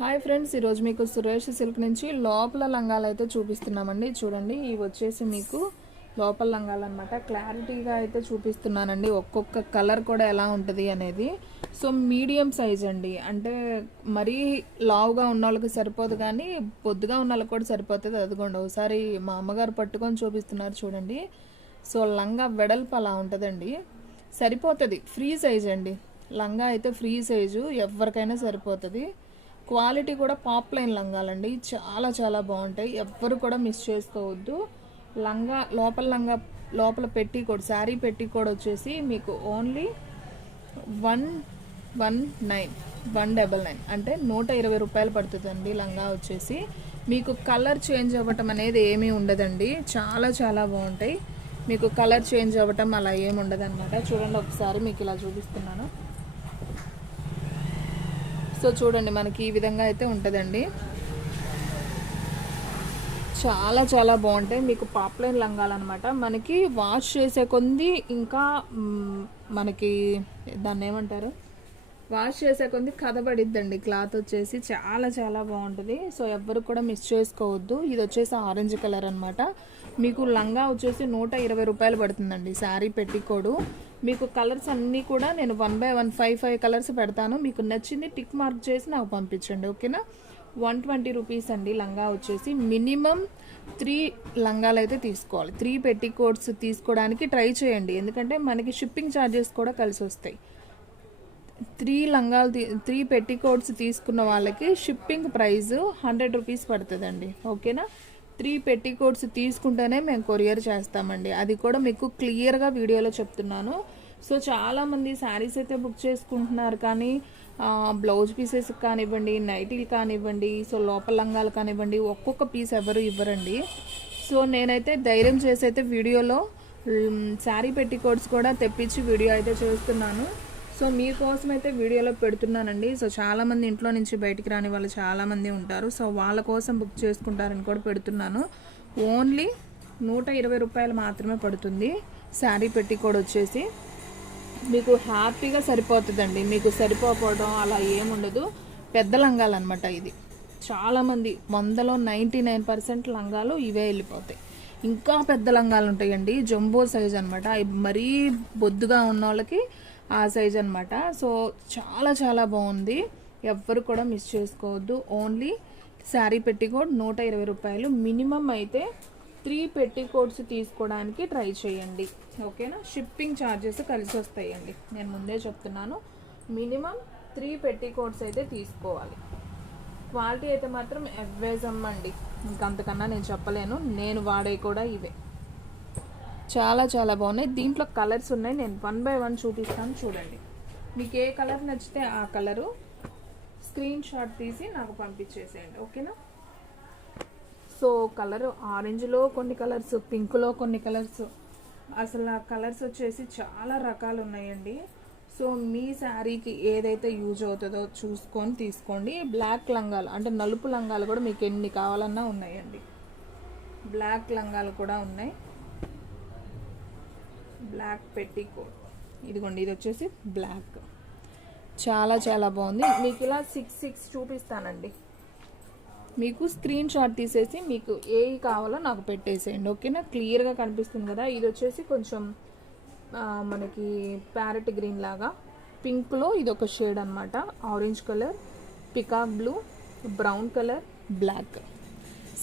Hi friends, ఈరోజు మీకు Suresh silk నుంచి లోపల లంగాలు అయితే చూపిస్తున్నామండి. చూడండి, ఇవి వచ్చేసి మీకు లోపల లంగాలు అనమాట. క్లారిటీగా అయితే చూపిస్తున్నానండి, ఒక్కొక్క కలర్ కూడా ఎలా ఉంటుంది అనేది. సో మీడియం సైజ్ అండి, అంటే మరీ లావుగా ఉన్న వాళ్ళకి సరిపోదు, కానీ పొద్దుగా ఉన్న వాళ్ళకి కూడా సరిపోతుంది. అదిగోండి, ఒకసారి మా అమ్మగారు పట్టుకొని చూపిస్తున్నారు చూడండి. సో లంగా వెడల్పు అలా ఉంటుందండి, సరిపోతుంది. ఫ్రీ సైజ్ అండి, లంగా అయితే ఫ్రీ సైజు, ఎవరికైనా సరిపోతుంది. క్వాలిటీ కూడా పాప్లైన్ లంగాలండి, చాలా చాలా బాగుంటాయి. ఎవ్వరు కూడా మిస్ చేసుకోవద్దు. లంగా లోపల పెట్టి కూడా, శారీ పెట్టి కూడా వచ్చేసి మీకు ఓన్లీ 119 అంటే 120 రూపాయలు పడుతుందండి. లంగా వచ్చేసి మీకు కలర్ చేంజ్ అవ్వటం అనేది ఏమీ ఉండదండి, చాలా చాలా బాగుంటాయి. మీకు కలర్ చేంజ్ అవ్వటం అలా ఏమి ఉండదు అనమాట. చూడండి, ఒకసారి మీకు ఇలా చూపిస్తున్నాను. సో చూడండి, మనకి ఈ విధంగా అయితే ఉంటుందండి. చాలా చాలా బాగుంటాయి. మీకు పాప్లైన్ లంగాలన్నమాట. మనకి వాష్ చేసే కొంది ఇంకా మనకి దాన్ని ఏమంటారు, వాష్ చేసే కొంది కదబడిద్దండి క్లాత్ వచ్చేసి. చాలా చాలా బాగుంటుంది. సో ఎవ్వరు కూడా మిస్ చేసుకోవద్దు. ఇది వచ్చేసి ఆరెంజ్ కలర్ అనమాట. మీకు లంగా వచ్చేసి 120 రూపాయలు పడుతుందండి, శారీ పెట్టికోడు. మీకు కలర్స్ అన్నీ కూడా నేను 1 by 1 5 కలర్స్ పెడతాను. మీకు నచ్చింది టిక్ మార్క్ చేసి నాకు పంపించండి, ఓకేనా. 120 రూపీస్ అండి లంగా వచ్చేసి. మినిమం 3 లంగాలు అయితే తీసుకోవాలి. 3 పెట్టికోట్స్ తీసుకోవడానికి ట్రై చేయండి, ఎందుకంటే మనకి షిప్పింగ్ ఛార్జెస్ కూడా కలిసి వస్తాయి. 3 పెట్టికోట్స్ తీసుకున్న వాళ్ళకి షిప్పింగ్ ప్రైస్ 100 రూపీస్ పడుతుందండి, ఓకేనా. 3 పెట్టికోట్స్ తీసుకుంటేనే మేము కొరియర్ చేస్తామండి, అది కూడా మీకు క్లియర్గా వీడియోలో చెప్తున్నాను. సో చాలామంది శారీస్ అయితే బుక్ చేసుకుంటున్నారు, కానీ బ్లౌజ్ పీసెస్ కానివ్వండి, నైటీలు కానివ్వండి, సో లోపల లంగాలు కానివ్వండి, ఒక్కొక్క పీస్ ఎవరు ఇవ్వరండి. సో నేనైతే ధైర్యం చేసి అయితే వీడియోలో శారీ పెట్టికోట్స్ కూడా తెప్పించి వీడియో అయితే చేస్తున్నాను. సో మీకోసం అయితే వీడియోలో పెడుతున్నానండి. సో చాలామంది ఇంట్లో నుంచి బయటికి రాని వాళ్ళు చాలామంది ఉంటారు, సో వాళ్ళ కోసం బుక్ చేసుకుంటారని కూడా పెడుతున్నాను. ఓన్లీ 120 రూపాయలు మాత్రమే పడుతుంది శారీ పెట్టికోడ్ వచ్చేసి. మీకు హ్యాపీగా సరిపోతుందండి, మీకు సరిపోవడం అలా ఏముండదు. పెద్ద లంగాలు అనమాట ఇది. చాలామంది 100లో 99% లంగాలు ఇవే వెళ్ళిపోతాయి. ఇంకా పెద్ద లంగాలు ఉంటాయండి, జంబో సైజ్ అనమాట. మరీ బొద్దుగా ఉన్న వాళ్ళకి ఆ సైజ్ అనమాట. సో చాలా చాలా బాగుంది, ఎవ్వరు కూడా మిస్ చేసుకోవద్దు. ఓన్లీ శారీ పెట్టికోడ్ 120 రూపాయలు. మినిమం అయితే 3 పెట్టికోట్స్ తీసుకోవడానికి ట్రై చేయండి, ఓకేనా. షిప్పింగ్ ఛార్జెస్ కలిసి వస్తాయండి, నేను ముందే చెప్తున్నాను. మినిమం 3 పెట్టికోట్స్ అయితే తీసుకోవాలి. క్వాలిటీ అయితే మాత్రం ఎవ్వేజమ్ అండి, ఇంకంతకన్నా నేను చెప్పలేను. నేను వాడే కూడా ఇవే, చాలా చాలా బాగున్నాయి. దీంట్లో కలర్స్ ఉన్నాయి, నేను 1 by 1 చూపిస్తాను చూడండి. మీకు ఏ కలర్ నచ్చితే ఆ కలరు స్క్రీన్ షాట్ తీసి నాకు పంపించేసేయండి, ఓకేనా. సో కలర్ ఆరెంజ్లో కొన్ని కలర్స్, పింక్లో కొన్ని కలర్స్, అసలు ఆ కలర్స్ వచ్చేసి చాలా రకాలు ఉన్నాయండి. సో మీ శారీకి ఏదైతే యూజ్ అవుతుందో చూసుకొని తీసుకోండి. బ్లాక్ లంగాలు అంటే నలుపు లంగాలు కూడా మీకు ఎన్ని కావాలన్నా ఉన్నాయండి. బ్లాక్ లంగాలు కూడా ఉన్నాయి. బ్లాక్ పెట్టికోట్, ఇదిగోండి, ఇది వచ్చేసి బ్లాక్, చాలా చాలా బాగుంది. మీకు ఇలా 6 చూపిస్తానండి. మీకు స్క్రీన్ షాట్ తీసేసి మీకు ఏ కావాలో నాకు పెట్టేసేయండి, ఓకేనా. క్లియర్గా కనిపిస్తుంది కదా. ఇది వచ్చేసి కొంచెం మనకి ప్యారెట్ గ్రీన్ లాగా, పింక్లో ఇది ఒక షేడ్ అనమాట, orange colour, peacock blue, brown colour, black.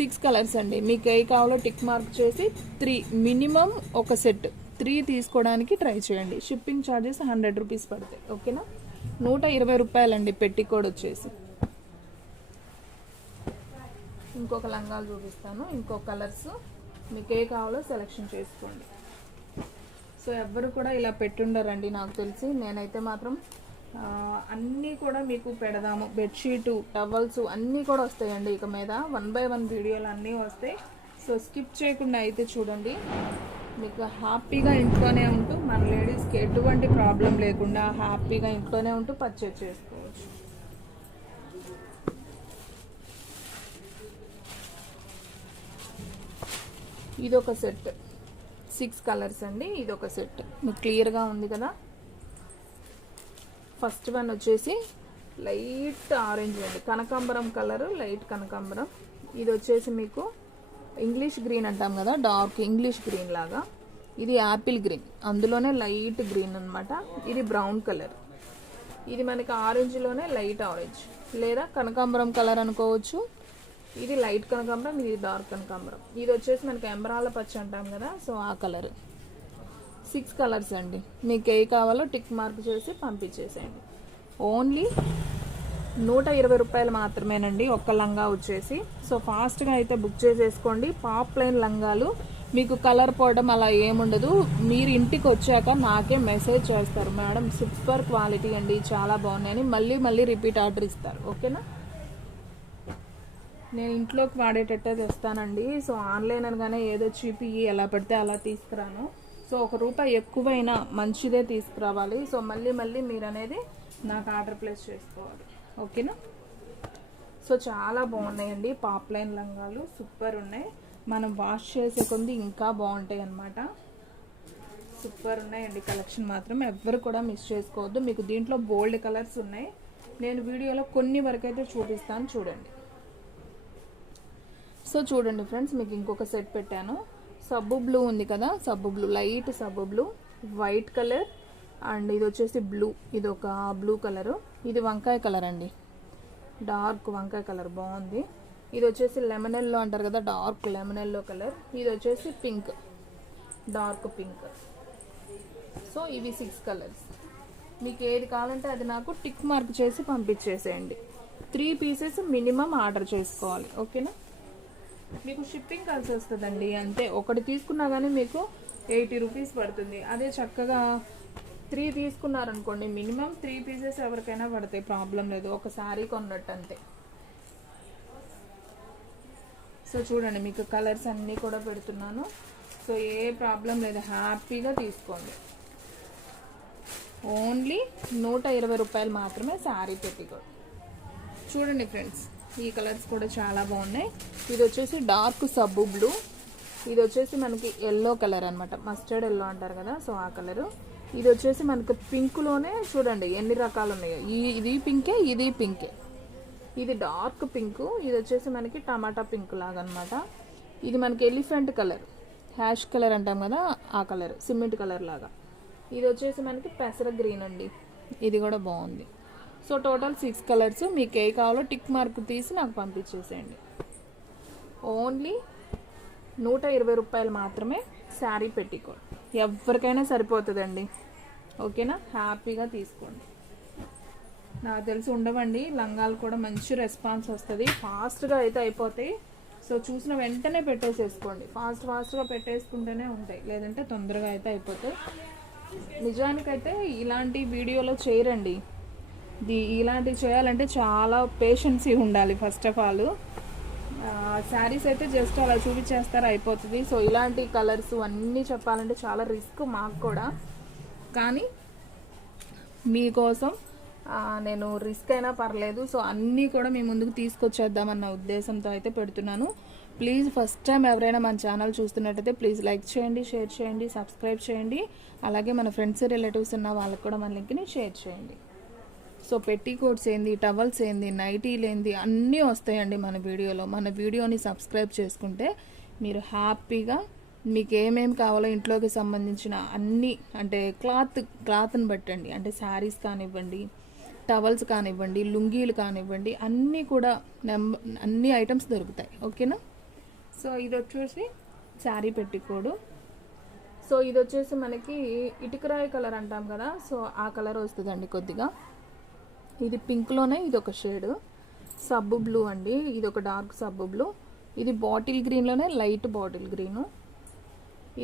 6 colours అండి. మీకు ఏ కావాలో టిక్ మార్క్ చేసి 3 మినిమం ఒక సెట్ 3 తీసుకోవడానికి ట్రై చేయండి. షిప్పింగ్ ఛార్జెస్ 100 రూపీస్ పడతాయి, ఓకేనా. 120 రూపాయలండి పెట్టికోడ్ వచ్చేసి. ఇంకొక లంగాలు చూపిస్తాను, ఇంకో కలర్స్, మీకు ఏ కావాలో సెలెక్షన్ చేసుకోండి. సో ఎవ్వరు కూడా ఇలా పెట్టుండరండి నాకు తెలిసి. నేనైతే మాత్రం అన్నీ కూడా మీకు పెడదాము. బెడ్షీటు, టవల్స్ అన్నీ కూడా వస్తాయండి ఇక మీద. 1 by 1 వీడియోలు అన్నీ వస్తాయి. సో స్కిప్ చేయకుండా అయితే చూడండి. మీకు హ్యాపీగా ఇంట్లోనే ఉంటూ, మన లేడీస్కి ఎటువంటి ప్రాబ్లం లేకుండా హ్యాపీగా ఇంట్లోనే ఉంటూ పర్చేజ్ చేసుకోవచ్చు. ఇదొక సెట్, 6 కలర్స్ అండి. ఇదొక సెట్ మీకు క్లియర్గా ఉంది కదా. ఫస్ట్ వన్ వచ్చేసి లైట్ ఆరెంజ్ అండి, కనకాంబరం కలర్, లైట్ కనకాంబరం. ఇది వచ్చేసి మీకు ఇంగ్లీష్ గ్రీన్ అంటాం కదా, డార్క్ ఇంగ్లీష్ గ్రీన్ లాగా. ఇది యాపిల్ గ్రీన్, అందులోనే లైట్ గ్రీన్ అనమాట. ఇది బ్రౌన్ కలర్. ఇది మనకి ఆరెంజ్లోనే లైట్ ఆరెంజ్ లేదా కనకాంబరం కలర్ అనుకోవచ్చు. ఇది లైట్ కనకాంబరం, ఇది డార్క్ కనకాంబరం. ఇది వచ్చేసి మనకి ఎంబ్రాల పచ్చ అంటాం కదా, సో ఆ కలర్. 6 కలర్స్ అండి. మీకు ఏ కావాలో టిక్ మార్క్ చేసి పంపించేసేయండి. ఓన్లీ 120 రూపాయలు మాత్రమేనండి ఒక్క లంగా వచ్చేసి. సో ఫాస్ట్గా అయితే బుక్ చేసేసుకోండి. పాప్ లైన్ లంగాలు మీకు కలర్ పోవడం అలా ఏముండదు. మీరు ఇంటికి వచ్చాక నాకే మెసేజ్ చేస్తారు, మేడం సూపర్ క్వాలిటీ అండి, చాలా బాగున్నాయని మళ్ళీ మళ్ళీ రిపీట్ ఆర్డర్ ఇస్తారు. ఓకేనా? నేను ఇంట్లోకి వాడేటట్టే తెస్తానండి. సో ఆన్లైన్ అనగానే ఏదో చీపి ఎలా పడితే అలా తీసుకురాను. సో ₹1 ఎక్కువైనా మంచిదే తీసుకురావాలి. సో మళ్ళీ మళ్ళీ మీరు అనేది నాకు ఆర్డర్ ప్లేస్ చేసుకోవాలి. ఓకేనా? సో చాలా బాగున్నాయండి పాప్ లైన్ లంగాలు, సూపర్ ఉన్నాయి. మనం వాష్ చేసే కొంది ఇంకా బాగుంటాయి అన్నమాట. సూపర్ ఉన్నాయండి కలెక్షన్ మాత్రం, ఎవ్వరు కూడా మిస్ చేసుకోవద్దు. మీకు దీంట్లో బోల్డ్ కలర్స్ ఉన్నాయి. నేను వీడియోలో కొన్ని వరకు అయితే చూపిస్తాను, చూడండి. సో చూడండి ఫ్రెండ్స్, మీకు ఇంకొక సెట్ పెట్టాను. సబ్బు బ్లూ ఉంది కదా, సబ్బు బ్లూ, లైట్ సబ్బు బ్లూ, వైట్ కలర్ అండ్ ఇది వచ్చేసి బ్లూ. ఇది ఒక బ్లూ కలరు. ఇది వంకాయ కలర్ అండి, డార్క్ వంకాయ కలర్, బాగుంది. ఇది వచ్చేసి లెమన్ ఎల్లో అంటారు కదా, డార్క్ లెమన్ ఎల్లో కలర్. ఇది వచ్చేసి పింక్, డార్క్ పింక్. సో ఇవి 6 కలర్స్. మీకు ఏది కావాలంటే అది నాకు టిక్ మార్క్ చేసి పంపించేసేయండి. 3 పీసెస్ మినిమం ఆర్డర్ చేసుకోవాలి. ఓకేనా? మీకు షిప్పింగ్ కలిసి వస్తుందండి, అంతే. ఒకటి తీసుకున్నా కానీ మీకు 80 రూపీస్ పడుతుంది. అదే చక్కగా 3 తీసుకున్నారనుకోండి, మినిమం 3 పీసెస్ ఎవరికైనా పడతాయి, ప్రాబ్లం లేదు. ఒక శారీ కొన్నట్టు అంతే. సో చూడండి, మీకు కలర్స్ అన్నీ కూడా పెడుతున్నాను. సో ఏ ప్రాబ్లం లేదు, హ్యాపీగా తీసుకోండి. ఓన్లీ 120 రూపాయలు మాత్రమే శారీ పెట్టికోండి. చూడండి ఫ్రెండ్స్, ఈ కలర్స్ కూడా చాలా బాగున్నాయి. ఇది వచ్చేసి డార్క్ సబ్బు బ్లూ, ఇది వచ్చేసి మనకి ఎల్లో కలర్ అనమాట, మస్టర్డ్ ఎల్లో అంటారు కదా, సో ఆ కలరు. ఇది వచ్చేసి మనకి పింక్లోనే చూడండి ఎన్ని రకాలు ఉన్నాయో. ఇది పింకే, ఇది పింకే. ఇది డార్క్ పింక్, ఇది వచ్చేసి మనకి టమాటా పింక్ లాగా అనమాట. ఇది మనకి ఎలిఫెంట్ కలర్, హ్యాష్ కలర్ అంటాం కదా, ఆ కలర్, సిమెంట్ కలర్ లాగా. ఇది వచ్చేసి మనకి పెసర గ్రీన్ అండి, ఇది కూడా బాగుంది. So total 6 colours. మీకు ఏ కావాలో టిక్ మార్క్ తీసి నాకు పంపించేసేయండి. ఓన్లీ 120 రూపాయలు మాత్రమే శారీ పెట్టికోండి, ఎవరికైనా సరిపోతుందండి. ఓకేనా? హ్యాపీగా తీసుకోండి. నాకు తెలిసి ఉండవండి లంగాలు కూడా మంచి రెస్పాన్స్ వస్తుంది, ఫాస్ట్గా అయితే అయిపోతాయి. సో చూసిన వెంటనే పెట్టేసేసుకోండి, ఫాస్ట్గా పెట్టేసుకుంటేనే ఉంటాయి, లేదంటే తొందరగా అయితే అయిపోతాయి. నిజానికైతే ఇలాంటి వీడియోలో చేయరండి, ఇలాంటివి చేయాలంటే చాలా పేషెన్సీ ఉండాలి ఫస్ట్ ఆఫ్ ఆల్. శారీస్ అయితే జస్ట్ అలా చూపించేస్తారు, అయిపోతుంది. సో ఇలాంటి కలర్స్ అన్నీ చెప్పాలంటే చాలా రిస్క్ మాకు కూడా, కానీ మీకోసం నేను రిస్క్ అయినా పర్లేదు. సో అన్నీ కూడా మీ ముందుకు తీసుకొచ్చేద్దామన్న ఉద్దేశంతో అయితే పెడుతున్నాను. ప్లీజ్ ఫస్ట్ టైం ఎవరైనా మన ఛానల్ చూస్తున్నట్టయితే ప్లీజ్ లైక్ చేయండి, షేర్ చేయండి, సబ్స్క్రైబ్ చేయండి. అలాగే మన ఫ్రెండ్స్ రిలేటివ్స్ ఉన్న వాళ్ళకి కూడా మన లింక్ని షేర్ చేయండి. సో పెట్టికోట్స్ ఏంది, టవల్స్ ఏంది, నైటీలు ఏంది అన్నీ వస్తాయండి మన వీడియోలో. మన వీడియోని సబ్స్క్రైబ్ చేసుకుంటే మీరు హ్యాపీగా మీకు ఏమేమి కావాలో ఇంట్లోకి సంబంధించిన అన్నీ, అంటే క్లాత్ని బట్టండి, అంటే శారీస్ కానివ్వండి, టవల్స్ కానివ్వండి, లుంగీలు కానివ్వండి, అన్నీ కూడా అన్ని ఐటమ్స్ దొరుకుతాయి. ఓకేనా? సో ఇది వచ్చేసి శారీ పెట్టికోడు. సో ఇది వచ్చేసి మనకి ఇటుకరాయి కలర్ అంటాం కదా, సో ఆ కలర్ వస్తుందండి కొద్దిగా. ఇది పింక్లోనే ఇది ఒక షేడ్, సబ్బు బ్లూ అండి, ఇది ఒక డార్క్ సబ్బు బ్లూ. ఇది బాటిల్ గ్రీన్లోనే లైట్ బాటిల్ గ్రీను.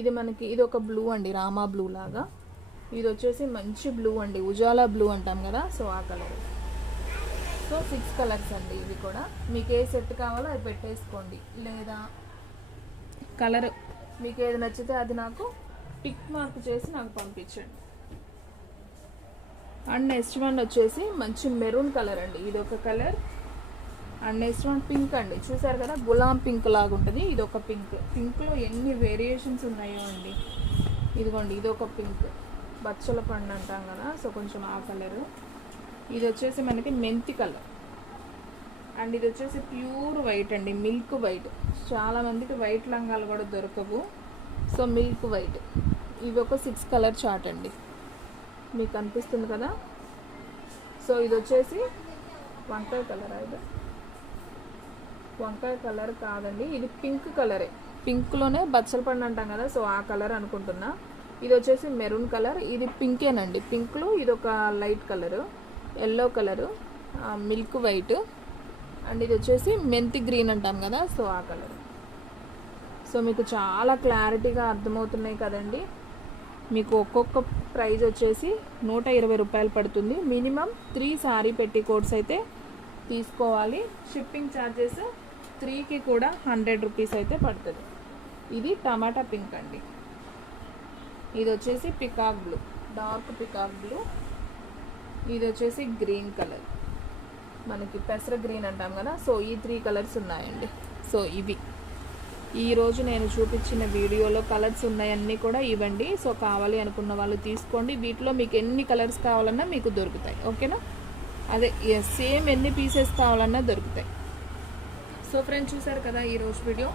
ఇది మనకి ఇది ఒక బ్లూ అండి, రామా బ్లూ లాగా. ఇది వచ్చేసి మంచి బ్లూ అండి, ఉజాలా బ్లూ అంటాం కదా, సో ఆ కలర్. సో 6 కలర్స్ అండి ఇవి కూడా. మీకు ఏ సెట్ కావాలో అది పెట్టేసుకోండి, లేదా కలర్ మీకు ఏది నచ్చితే అది నాకు టిక్ మార్క్ చేసి నాకు పంపించండి. అండ్ నెక్స్ట్ వన్ వచ్చేసి మంచి మెరూన్ కలర్ అండి, ఇది ఒక colour. And next one pink అండి, చూసారు కదా గులాం పింక్ లాగా ఉంటుంది, ఇది ఒక పింక్. పింక్లో ఎన్ని వేరియేషన్స్ ఉన్నాయో అండి. ఇదిగోండి ఇది ఒక పింక్, బచ్చల పండు అంటాం కదా, సో కొంచెం ఆ కలరు. ఇది వచ్చేసి మనకి మెంతి కలర్ అండ్ ఇది వచ్చేసి ప్యూర్ వైట్ అండి, మిల్క్ వైట్. చాలామందికి వైట్ లంగాలు కూడా దొరకవు, సో మిల్క్ వైట్. ఇవి ఒక 6 కలర్ చార్ట్ అండి, మీకు అనిపిస్తుంది కదా. సో ఇది వచ్చేసి వంకాయ కలర్. అయితే వంకాయ కలర్ కాదండి, ఇది పింక్ కలరే. పింక్లోనే బచ్చల పండు అంటాం కదా, సో ఆ కలర్ అనుకుంటున్నా. ఇది వచ్చేసి మెరూన్ కలర్, ఇది పింకేనండి. పింక్లో ఇది ఒక light colour, yellow colour, milk white and ఇది వచ్చేసి మెంతి గ్రీన్ అంటాం కదా, సో ఆ కలర్. సో మీకు చాలా క్లారిటీగా అర్థమవుతున్నాయి కదండి. మీకు ఒక్కొక్క ప్రైజ్ వచ్చేసి 120 రూపాయలు పడుతుంది. మినిమం 3 సారీ పెట్టికోట్స్ అయితే తీసుకోవాలి. షిప్పింగ్ ఛార్జెస్ 3కి కూడా 100 రూపీస్ అయితే పడుతుంది. ఇది టమాటా పింక్ అండి. ఇది వచ్చేసి peacock blue, dark peacock blue. ఇది వచ్చేసి గ్రీన్ కలర్, మనకి పెసర గ్రీన్ అంటాం కదా, సో ఈ 3 కలర్స్ ఉన్నాయండి. సో ఇవి ఈరోజు నేను చూపించిన వీడియోలో కలర్స్ ఉన్నాయన్నీ కూడా ఇవ్వండి. సో కావాలి అనుకున్న వాళ్ళు తీసుకోండి. వీటిలో మీకు ఎన్ని కలర్స్ కావాలన్నా మీకు దొరుకుతాయి, ఓకేనా. అదే సేమ్ ఎన్ని పీసెస్ కావాలన్నా దొరుకుతాయి. సో ఫ్రెండ్స్, చూసారు కదా ఈరోజు వీడియో.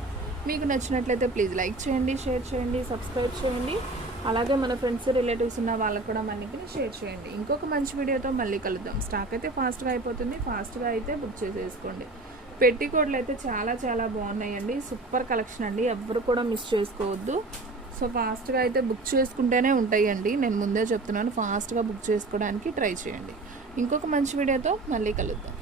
మీకు నచ్చినట్లయితే ప్లీజ్ లైక్ చేయండి, షేర్ చేయండి, సబ్స్క్రైబ్ చేయండి. అలాగే మన ఫ్రెండ్స్ రిలేటివ్స్ ఉన్న వాళ్ళకు కూడా మనకి షేర్ చేయండి. ఇంకొక మంచి వీడియోతో మళ్ళీ కలుద్దాం. స్టాక్ అయితే ఫాస్ట్గా అయిపోతుంది, ఫాస్ట్గా అయితే బుక్ చేసేసుకోండి. పెట్టికోట్లు అయితే చాలా చాలా బాగున్నాయండి, సూపర్ కలెక్షన్ అండి, ఎవ్వరు కూడా మిస్ చేసుకోవద్దు. సో ఫాస్ట్గా అయితే బుక్ చేసుకుంటేనే ఉంటాయండి, నేను ముందే చెప్తున్నాను. ఫాస్ట్గా బుక్ చేసుకోవడానికి ట్రై చేయండి. ఇంకొక మంచి వీడియోతో మళ్ళీ కలుద్దాం.